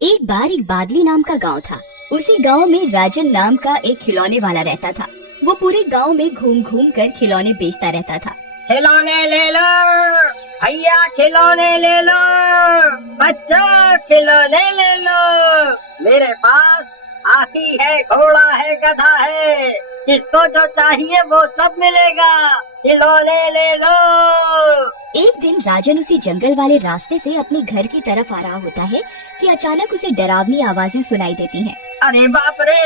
एक बार एक बादली नाम का गांव था। उसी गांव में राजन नाम का एक खिलौने वाला रहता था। वो पूरे गांव में घूम घूम कर खिलौने बेचता रहता था। खिलौने ले लो भैया, खिलौने ले लो बच्चों, खिलौने ले लो। मेरे पास हाथी है, घोड़ा है, गधा है, किसको जो चाहिए वो सब मिलेगा। खिलौने ले लो। एक दिन राजन उसी जंगल वाले रास्ते से अपने घर की तरफ आ रहा होता है कि अचानक उसे डरावनी आवाजें सुनाई देती हैं। अरे बाप रे,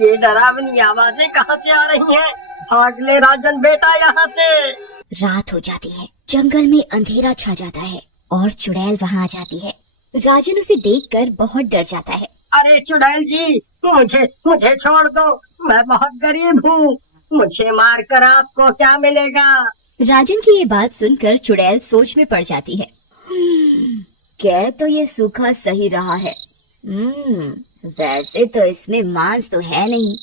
ये डरावनी आवाजें कहाँ से आ रही हैं? भाग ले राजन बेटा यहाँ से। रात हो जाती है, जंगल में अंधेरा छा जाता है और चुड़ैल वहाँ आ जाती है। राजन उसे देखकर बहुत डर जाता है। अरे चुड़ैल जी, मुझे छोड़ दो, मैं बहुत गरीब हूँ, मुझे मार कर आपको क्या मिलेगा? राजन की ये बात सुनकर चुड़ैल सोच में पड़ जाती है। कह तो ये सूखा सही रहा है। वैसे तो इसमें मांस तो है नहीं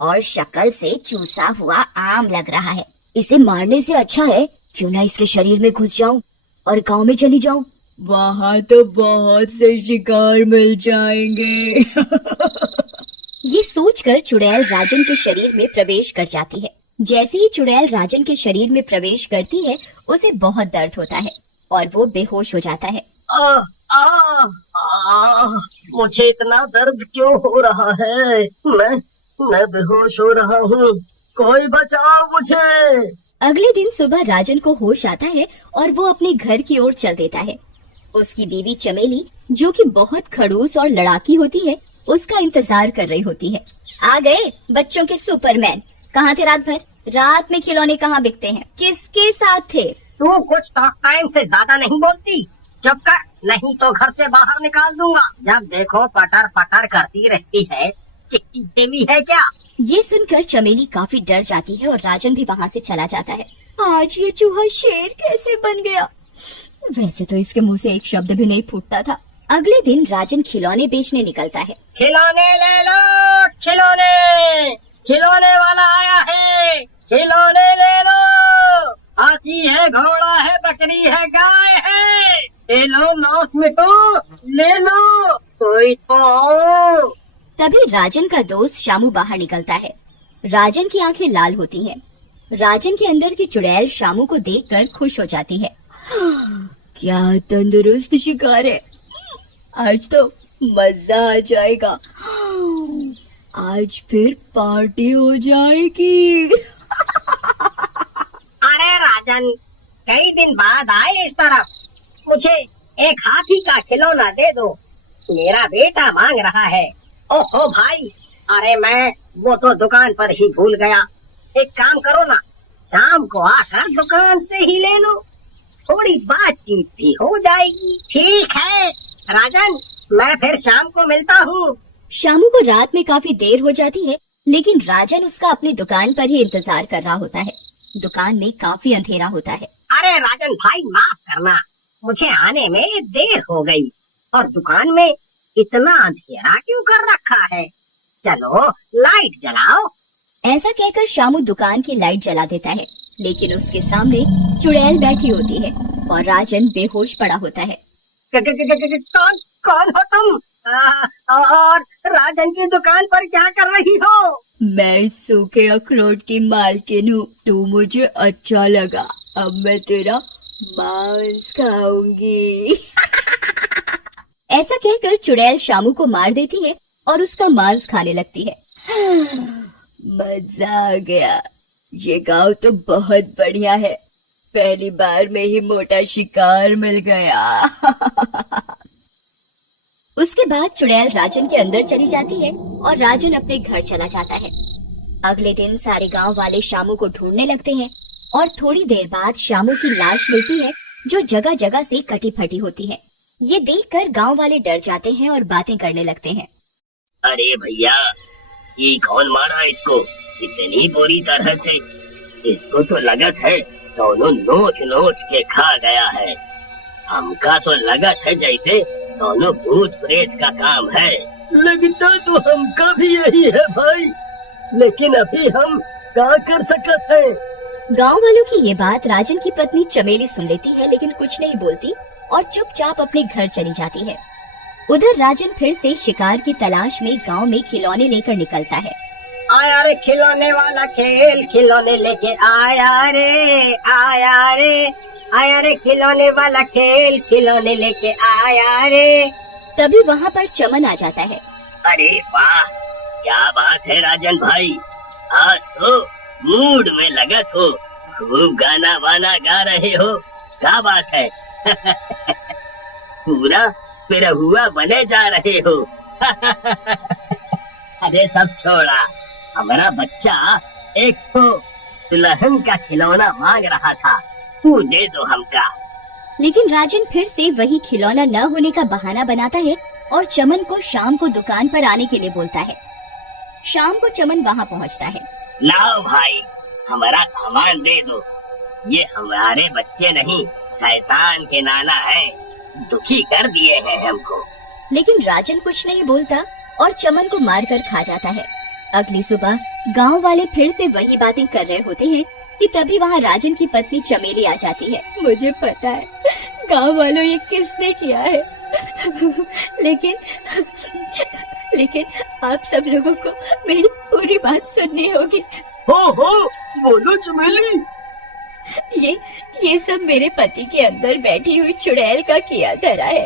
और शक्ल से चूसा हुआ आम लग रहा है। इसे मारने से अच्छा है क्यों ना इसके शरीर में घुस जाऊं और गांव में चली जाऊं। वहाँ तो बहुत से शिकार मिल जाएंगे। ये सोचकर चुड़ैल राजन के शरीर में प्रवेश कर जाती है। जैसे ही चुड़ैल राजन के शरीर में प्रवेश करती है, उसे बहुत दर्द होता है और वो बेहोश हो जाता है। मुझे इतना दर्द क्यों हो रहा है? मैं बेहोश हो रहा हूँ, कोई बचाओ मुझे। अगले दिन सुबह राजन को होश आता है और वो अपने घर की ओर चल देता है। उसकी बीवी चमेली, जो कि बहुत खड़ूस और लड़ाकी होती है, उसका इंतजार कर रही होती है। आ गए बच्चों के सुपरमैन, कहाँ थे रात भर? रात में खिलौने कहाँ बिकते हैं? किसके साथ थे? तू कुछ टॉक टाइम से ज्यादा नहीं बोलती, चुप कर, नहीं तो घर से बाहर निकाल दूंगा। जब देखो पटर पटर करती रहती है, चिट्टी देवी है क्या? ये सुनकर चमेली काफी डर जाती है और राजन भी वहाँ से चला जाता है। आज ये चूहा शेर कैसे बन गया? वैसे तो इसके मुंह से एक शब्द भी नहीं फूटता था। अगले दिन राजन खिलौने बेचने निकलता है। खिलौने ले लो, खिलौने, खिलौने वाला आया है, खिलौने ले लो। हाथी है, घोड़ा है, बकरी है, गाय है, ले लो, लॉस मिटो, ले लो, कोई तो। तभी राजन का दोस्त शामू बाहर निकलता है। राजन की आंखें लाल होती हैं। राजन के अंदर की चुड़ैल शामू को देखकर खुश हो जाती है। क्या तंदुरुस्त शिकार है, आज तो मजा आ जाएगा। आज फिर पार्टी हो जाएगी। अरे राजन, कई दिन बाद आए इस तरफ, मुझे एक हाथी का खिलौना दे दो, मेरा बेटा मांग रहा है। ओहो भाई, अरे मैं वो तो दुकान पर ही भूल गया। एक काम करो ना, शाम को आकर दुकान से ही ले लो, थोड़ी बातचीत भी हो जाएगी। ठीक है राजन, मैं फिर शाम को मिलता हूँ। शामू को रात में काफी देर हो जाती है, लेकिन राजन उसका अपनी दुकान पर ही इंतजार कर रहा होता है। दुकान में काफी अंधेरा होता है। अरे राजन भाई, माफ करना, मुझे आने में देर हो गई और दुकान में इतना अंधेरा क्यों कर रखा है? चलो लाइट जलाओ। ऐसा कहकर शामू दुकान की लाइट जला देता है, लेकिन उसके सामने चुड़ैल बैठी होती है और राजन बेहोश पड़ा होता है। कौन हो तुम? और राजन की दुकान पर क्या कर रही हो? मैं सूखे अखरोट की मालकिन हूँ, तू मुझे अच्छा लगा, अब मैं तेरा मांस खाऊंगी। ऐसा कहकर चुड़ैल शामू को मार देती है और उसका मांस खाने लगती है। मजा आ गया, ये गांव तो बहुत बढ़िया है, पहली बार में ही मोटा शिकार मिल गया। उसके बाद चुड़ैल राजन के अंदर चली जाती है और राजन अपने घर चला जाता है। अगले दिन सारे गांव वाले शामू को ढूंढने लगते हैं और थोड़ी देर बाद शामू की लाश मिलती है, जो जगह जगह से कटी फटी होती है। ये देखकर गांव वाले डर जाते हैं और बातें करने लगते हैं। अरे भैया, ये कौन मारा इसको इतनी बुरी तरह से? इसको तो लगत है दोनों नोच नोच के खा गया है। हमका तो लगत है जैसे दोनों भूत प्रेत का काम है। लगता तो हमका भी यही है भाई, लेकिन अभी हम क्या कर सकते हैं? गांव वालों की ये बात राजन की पत्नी चमेली सुन लेती है, लेकिन कुछ नहीं बोलती और चुपचाप अपने घर चली जाती है। उधर राजन फिर से शिकार की तलाश में गांव में खिलौने लेकर निकलता है। आया रे खिलौने वाला खेल, खिलौने लेके आया रे, आया रे, आया रे खिलौने वाला खेल, खिलौने लेके आया रे। तभी वहाँ पर चमन आ जाता है। अरे वाह, क्या बात है राजन भाई, आज तो मूड में लगत हो, खूब गाना वाना गा रहे हो, क्या बात है। पूरा मेरा हुआ बने जा रहे हो। अरे सब छोड़ा, हमारा बच्चा एक तो दुल्हन का खिलौना मांग रहा था, तू दे दो हमका। लेकिन राजन फिर से वही खिलौना न होने का बहाना बनाता है और चमन को शाम को दुकान पर आने के लिए बोलता है। शाम को चमन वहाँ पहुँचता है। लाओ भाई, हमारा सामान दे दो, ये हमारे बच्चे नहीं शैतान के नाना हैं, दुखी कर दिए हैं हमको। लेकिन राजन कुछ नहीं बोलता और चमन को मारकर खा जाता है। अगली सुबह गांव वाले फिर से वही बातें कर रहे होते हैं कि तभी वहाँ राजन की पत्नी चमेली आ जाती है। मुझे पता है गांव वालों ये किसने किया है, लेकिन आप सब लोगों को मेरी पूरी बात सुननी होगी। हो बोलो चमेली। ये सब मेरे पति के अंदर बैठी हुई चुड़ैल का किया धरा है।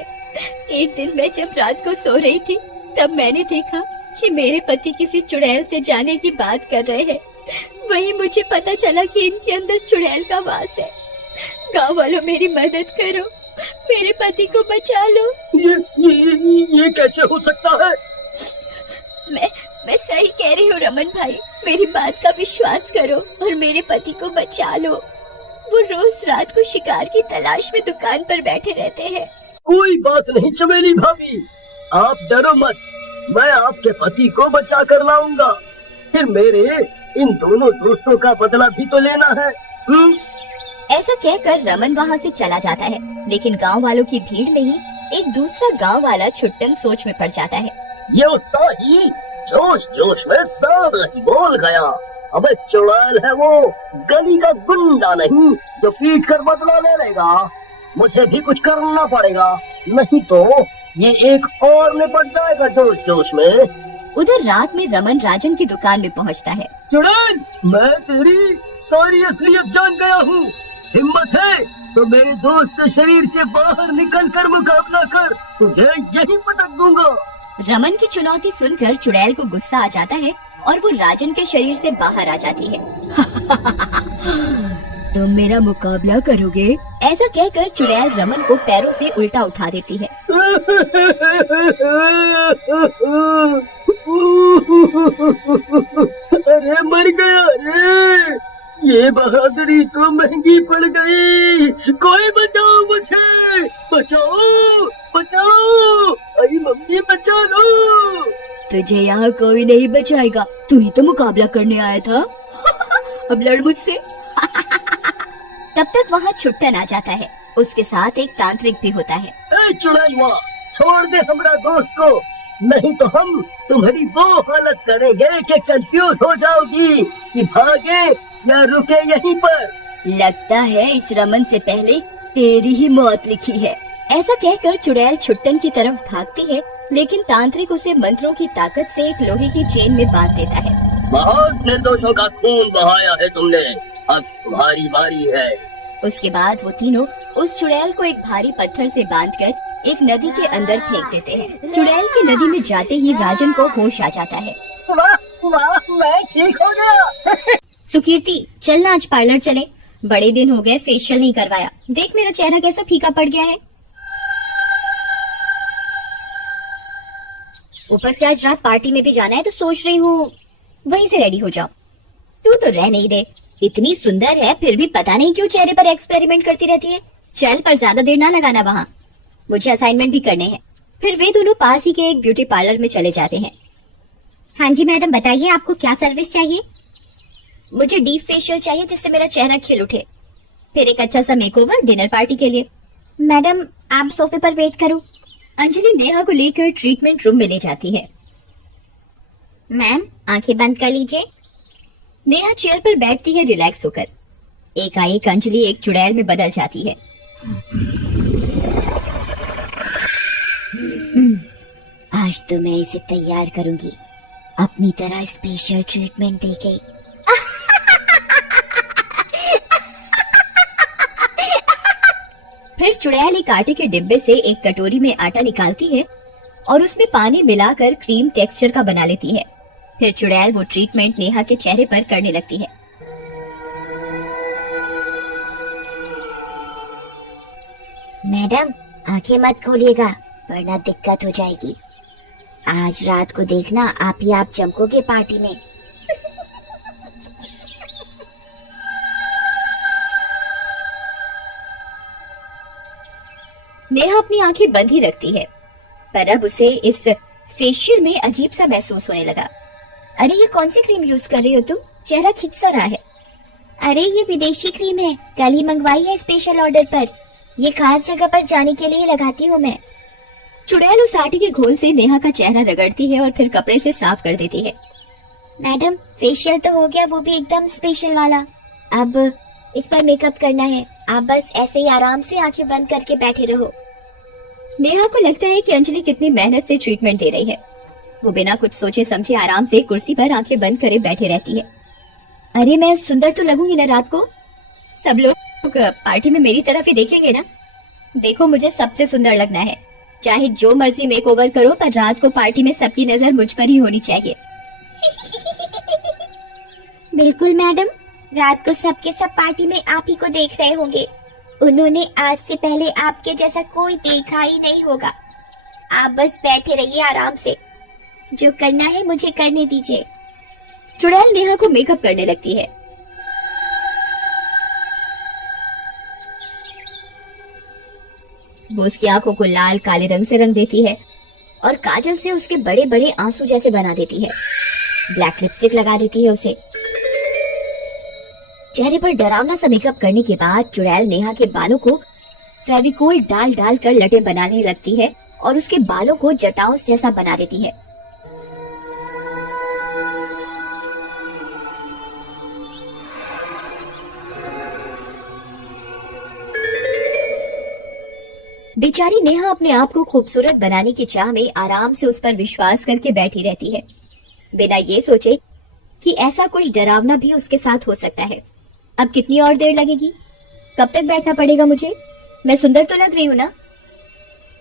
एक दिन मैं जब रात को सो रही थी तब मैंने देखा कि मेरे पति किसी चुड़ैल से जाने की बात कर रहे हैं। वही मुझे पता चला कि इनके अंदर चुड़ैल का वास है। गांव वालों मेरी मदद करो, मेरे पति को बचा लो। ये कैसे हो सकता है? मैं सही कह रही हूँ रमन भाई, मेरी बात का विश्वास करो और मेरे पति को बचा लो। वो रोज रात को शिकार की तलाश में दुकान पर बैठे रहते हैं। कोई बात नहीं चमेली भाभी, आप डरो मत, मैं आपके पति को बचा कर लाऊंगा। फिर मेरे इन दोनों दोस्तों का बदला भी तो लेना है। ऐसा कहकर रमन वहाँ से चला जाता है। लेकिन गांव वालों की भीड़ में ही एक दूसरा गांव वाला छुट्टन सोच में पड़ जाता है। ये उत्साही जोश जोश में सारा ही बोल गया। अबे चुड़ैल है वो, गली का गुंडा नहीं जो पीट कर बदला ले लेगा। मुझे भी कुछ करना पड़ेगा, नहीं तो ये एक और निपट जाएगा जोश जोश में। उधर रात में रमन राजन की दुकान में पहुंचता है। चुड़ैल, मैं तेरी सारी असलियत जान गया हूँ। हिम्मत है तो मेरे दोस्त के शरीर से बाहर निकल कर मुकाबला कर, तुझे यही पटक दूंगा। रमन की चुनौती सुनकर चुड़ैल को गुस्सा आ जाता है और वो राजन के शरीर से बाहर आ जाती है। तुम मेरा मुकाबला करोगे? ऐसा कहकर चुड़ैल रमन को पैरों से उल्टा उठा देती है। अरे मर गया रे, ये बहादुरी तो महंगी पड़ गई। कोई बचाओ मुझे, बचाओ बचाओ, आई मम्मी बचा लो। तुझे यहाँ कोई नहीं बचाएगा, तू ही तो मुकाबला करने आया था। अब लड़ मुझसे। तब तक वहाँ छुट्टन आ जाता है, उसके साथ एक तांत्रिक भी होता है। चुड़ैलवा, छोड़ दे हमारा दोस्त को, नहीं तो हम तुम्हारी वो हालत करेंगे कि कंफ्यूज हो जाओगी कि भागे या रुके यहीं पर। लगता है इस रमन से पहले तेरी ही मौत लिखी है। ऐसा कहकर चुड़ैल छुट्टन की तरफ भागती है, लेकिन तांत्रिक उसे मंत्रों की ताकत से एक लोहे की चेन में बांध देता है। बहुत निर्दोषों का खून बहाया है तुमने, अब तुम्हारी बारी है। उसके बाद वो तीनों उस चुड़ैल को एक भारी पत्थर से बांधकर एक नदी के अंदर फेंक देते हैं। चुड़ैल की नदी में जाते ही राजन को होश आ जाता है। वाह वाह, मैं ठीक हो गया। सुकीर्ति, चलना आज पार्लर चले, बड़े दिन हो गए फेशियल नहीं करवाया। देख मेरा चेहरा कैसा फीका पड़ गया है। ऊपर से आज रात पार्टी में भी जाना है, तो सोच रही हूँ वहीं से रेडी हो जाओ। तू तो रह नहीं दे, इतनी सुंदर है फिर भी पता नहीं क्यों चेहरे पर एक्सपेरिमेंट करती रहती है। चल, पर ज्यादा देर ना लगाना वहाँ, मुझे असाइनमेंट भी करने हैं। फिर वे दोनों पास ही के एक ब्यूटी पार्लर में चले जाते हैं। हाँ जी मैडम, बताइए आपको क्या सर्विस चाहिए? मुझे डीप फेशियल चाहिए जिससे मेरा चेहरा खिल उठे, फिर एक अच्छा सा मेकओवर डिनर पार्टी के लिए। मैडम आप सोफे पर वेट करो। अंजलि नेहा को लेकर ट्रीटमेंट रूम में ले जाती है। मैम आंखें बंद कर लीजिए। नेहा चेयर पर बैठती है रिलैक्स होकर। एकाएक अंजलि एक चुड़ैल में बदल जाती है। आज तो मैं इसे तैयार करूंगी, अपनी तरह स्पेशल ट्रीटमेंट देके। फिर चुड़ैल एक आटे के डिब्बे से एक कटोरी में आटा निकालती है और उसमें पानी मिलाकर क्रीम टेक्सचर का बना लेती है। फिर चुड़ैल वो ट्रीटमेंट नेहा के चेहरे पर करने लगती है। मैडम, आंखें मत खोलिएगा वरना दिक्कत हो जाएगी। आज रात को देखना आप ही आप चमकोगे पार्टी में। नेहा अपनी आंखें बंद ही रखती है, पर अब उसे इस फेशियल में अजीब सा महसूस होने लगा। अरे ये कौन सी क्रीम यूज कर रही हो तुम? चेहरा खिंच सा रहा है। अरे ये विदेशी क्रीम है, कल ही मंगवाई है स्पेशल ऑर्डर पर। ये खास जगह पर जाने के लिए लगाती हूँ मैं। चुड़ैल उस आटे के घोल से नेहा का चेहरा रगड़ती है और फिर कपड़े से साफ कर देती है। मैडम, फेशियल तो हो गया, वो भी एकदम स्पेशल वाला। अब इस पर मेकअप करना है। आप बस ऐसे ही आराम से आंखें बंद करके बैठे रहो। नेहा को लगता है कि अंजलि कितनी मेहनत से ट्रीटमेंट दे रही है। वो बिना कुछ सोचे समझे आराम से कुर्सी पर आंखें बंद करे बैठे रहती है। अरे मैं सुंदर तो लगूंगी ना रात को? सब लोग पार्टी में मेरी तरफ ही देखेंगे ना। देखो, मुझे सबसे सुंदर लगना है, चाहे जो मर्जी मेकओवर करो, पर रात को पार्टी में सबकी नजर मुझ पर ही होनी चाहिए। बिल्कुल मैडम, रात को सबके सब पार्टी में आप ही को देख रहे होंगे। उन्होंने आज से पहले आपके जैसा कोई देखा ही नहीं होगा। आप बस बैठे रहिए आराम से, जो करना है मुझे करने दीजिए। चुड़ैल नेहा को मेकअप करने लगती है। वो उसकी आंखों को लाल काले रंग से रंग देती है और काजल से उसके बड़े बड़े आंसू जैसे बना देती है। ब्लैक लिपस्टिक लगा देती है उसे। चेहरे पर डरावना सा मेकअप करने के बाद चुड़ैल नेहा के बालों को फेविकोल डाल डाल कर लटे बनाने लगती है और उसके बालों को जटाओं जैसा बना देती है। बेचारी नेहा अपने आप को खूबसूरत बनाने की चाह में आराम से उस पर विश्वास करके बैठी रहती है, बिना ये सोचे कि ऐसा कुछ डरावना भी उसके साथ हो सकता है। अब कितनी और देर लगेगी? कब तक बैठना पड़ेगा मुझे? मैं सुंदर तो लग रही हूँ ना?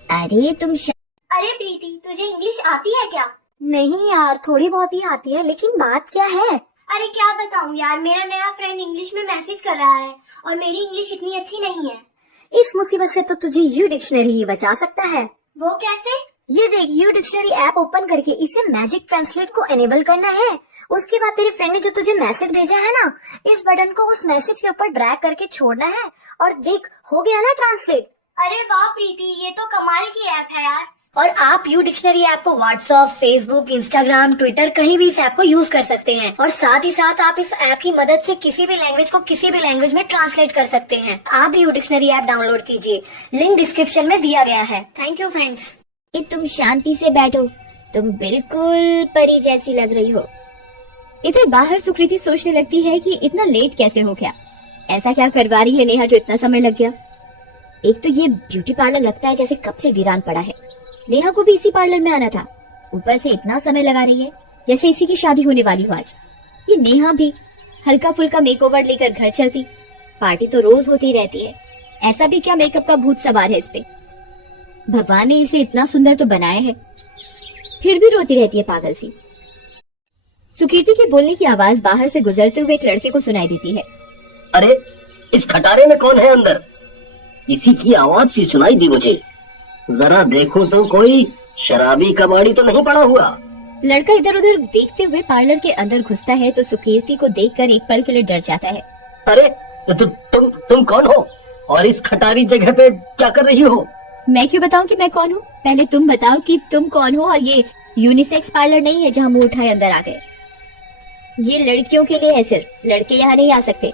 अरे अरे प्रीति, तुझे इंग्लिश आती है क्या? नहीं यार, थोड़ी बहुत ही आती है, लेकिन बात क्या है? अरे क्या बताऊँ यार, मेरा नया फ्रेंड इंग्लिश में मैसेज कर रहा है और मेरी इंग्लिश इतनी अच्छी नहीं है। इस मुसीबत से तो तुझे यू डिक्शनरी ही बचा सकता है। वो कैसे? ये देख, यू डिक्शनरी ऐप ओपन करके इसे मैजिक ट्रांसलेट को एनेबल करना है। उसके बाद तेरे फ्रेंड ने जो तुझे मैसेज भेजा है ना, इस बटन को उस मैसेज के ऊपर ड्रैग करके छोड़ना है और देख, हो गया ना ट्रांसलेट। अरे वाह प्रीति, ये तो कमाल की ऐप है यार। और आप यू डिक्शनरी ऐप को व्हाट्सएप, फेसबुक, इंस्टाग्राम, ट्विटर, कहीं भी इस ऐप को यूज कर सकते हैं। और साथ ही साथ आप इस ऐप की मदद से किसी भी लैंग्वेज को किसी भी लैंग्वेज में ट्रांसलेट कर सकते हैं। आप भी यू डिक्शनरी ऐप डाउनलोड कीजिए, लिंक डिस्क्रिप्शन में दिया गया है। Thank you friends. तुम शांति से बैठो, तुम बिल्कुल परी जैसी लग रही हो। इधर बाहर सुकृति सोचने लगती है कि इतना लेट कैसे हो गया, ऐसा क्या करवा रही है नेहा जो इतना समय लग गया। एक तो ये ब्यूटी पार्लर लगता है जैसे कब से वीरान पड़ा है। नेहा को भी इसी पार्लर में आना था, ऊपर से इतना समय लगा रही है जैसे इसी की शादी होने वाली हो आज। ये नेहा भी हल्का फुल्का मेकओवर लेकर घर चलती, पार्टी तो रोज होती रहती है, ऐसा भी क्या मेकअप का भूत सवार है इस पे। भगवान ने इसे इतना सुंदर तो बनाया है, फिर भी रोती रहती है पागल सी। सुकीर्ति के बोलने की आवाज बाहर से गुजरते हुए एक लड़के को सुनाई देती है। अरे इस खटारे में कौन है अंदर? इसी की आवाज सी सुनाई दी मुझे। जरा देखो तो कोई शराबी कबाड़ी तो नहीं पड़ा हुआ। लड़का इधर उधर देखते हुए पार्लर के अंदर घुसता है तो सुकीर्ति को देखकर एक पल के लिए डर जाता है। अरे तुम कौन हो और इस खटारी जगह पे क्या कर रही हो? मैं क्यों बताऊं कि मैं कौन हूँ? पहले तुम बताओ कि तुम कौन हो। और ये यूनिसेक्स पार्लर नहीं है जहाँ मुंह उठाए अंदर आ गए। ये लड़कियों के लिए है, सिर्फ लड़के यहाँ नहीं आ सकते।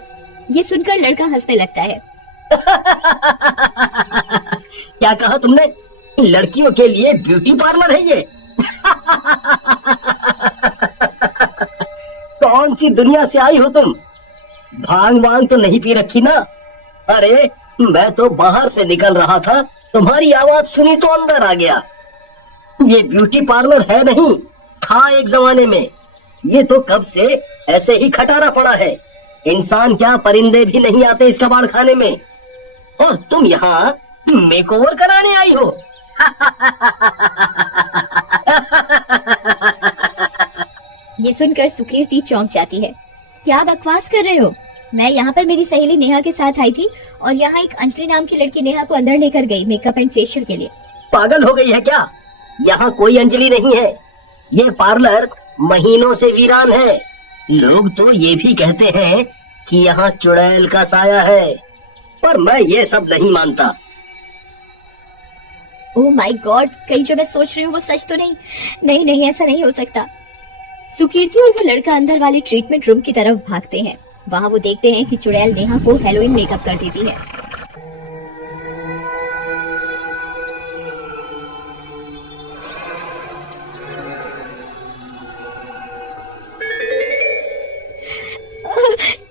ये सुनकर लड़का हंसने लगता है। क्या कहा तुमने? लड़कियों के लिए ब्यूटी पार्लर है ये? कौन सी दुनिया से आई हो तुम? भांग वांग तो नहीं पी रखी ना? अरे मैं तो बाहर से निकल रहा था, तुम्हारी आवाज सुनी तो अंदर आ गया। ये ब्यूटी पार्लर है नहीं, था एक जमाने में। ये तो कब से ऐसे ही खटारा पड़ा है। इंसान क्या, परिंदे भी नहीं आते इस कबाड़ खाने में। और तुम यहाँ मेकओवर कराने आई हो। ये सुनकर सुकीर्ति चौंक जाती है। क्या बकवास कर रहे हो? मैं यहाँ पर मेरी सहेली नेहा के साथ आई थी और यहाँ एक अंजलि नाम की लड़की नेहा को अंदर लेकर गई मेकअप एंड फेशियल के लिए। पागल हो गई है क्या? यहाँ कोई अंजलि नहीं है। ये पार्लर महीनों से वीरान है। लोग तो ये भी कहते हैं कि यहाँ चुड़ैल का साया है, पर मैं ये सब नहीं मानता। ओह माय गॉड, कहीं जो मैं सोच रही हूँ वो सच तो नहीं? नहीं नहीं, ऐसा नहीं हो सकता। सुकीर्ति और वो लड़का अंदर वाले ट्रीटमेंट रूम की तरफ भागते हैं। वहाँ वो देखते हैं कि चुड़ैल नेहा को हेलोइन मेकअप कर देती है।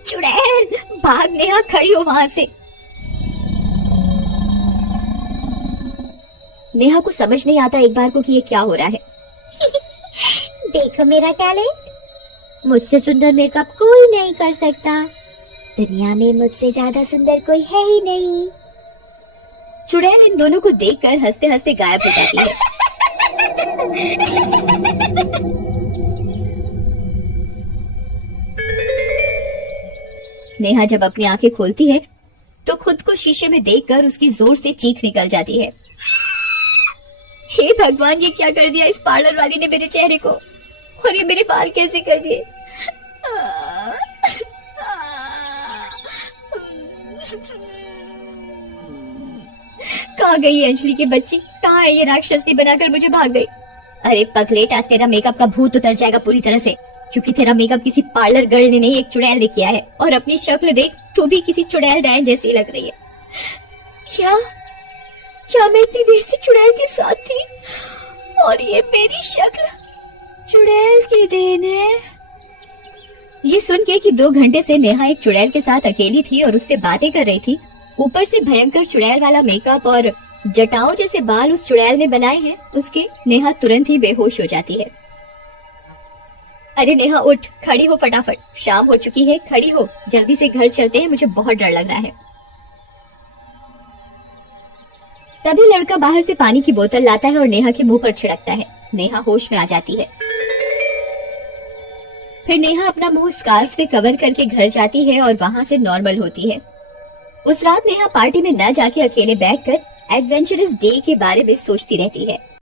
चुड़ैल, भाग नेहा, खड़ी हो वहां से। नेहा को समझ नहीं आता एक बार को कि ये क्या हो रहा है। देखो मेरा टैलेंट, मुझसे सुंदर मेकअप कोई नहीं कर सकता। दुनिया में मुझसे ज्यादा सुंदर कोई है ही नहीं। चुड़ैल इन दोनों को देखकर हंसते हंसते गायब हो जाती है। नेहा जब अपनी आंखें खोलती है तो खुद को शीशे में देखकर उसकी जोर से चीख निकल जाती है। हे भगवान, ये क्या कर दिया इस पार्लर वाली ने मेरे चेहरे को, और ये मेरे बाल कैसे कर दिए। कहाँ गई है अंजलि की बच्ची? कहाँ है ये राक्षसनी बनाकर मुझे भाग गई? अरे पगलेट, आज तेरा मेकअप का भूत उतर जाएगा पूरी तरह से, क्योंकि तेरा मेकअप किसी पार्लर गर्ल ने नहीं, एक चुड़ैल ने किया है। और अपनी शक्ल देख, तू भी किसी चुड़ैल डायन जैसी लग रही है। क्या मैं इतनी देर से चुड़ैल के साथ थी और ये मेरी शक्ल चुड़ैल की देन है? ये सुन के कि 2 घंटे से नेहा एक चुड़ैल के साथ अकेली थी और उससे बातें कर रही थी, ऊपर से भयंकर चुड़ैल वाला मेकअप और जटाओं जैसे बाल उस चुड़ैल ने बनाए हैं, उसके नेहा तुरंत ही बेहोश हो जाती है। अरे नेहा उठ, खड़ी हो फटाफट, शाम हो चुकी है, खड़ी हो, जल्दी से घर चलते हैं, मुझे बहुत डर लग रहा है। तभी लड़का बाहर से पानी की बोतल लाता है और नेहा के मुंह पर छिड़कता है। नेहा होश में आ जाती है। फिर नेहा अपना मुंह स्कार्फ से कवर करके घर जाती है और वहां से नॉर्मल होती है। उस रात नेहा पार्टी में न जाके अकेले बैठकर एडवेंचरस डे के बारे में सोचती रहती है।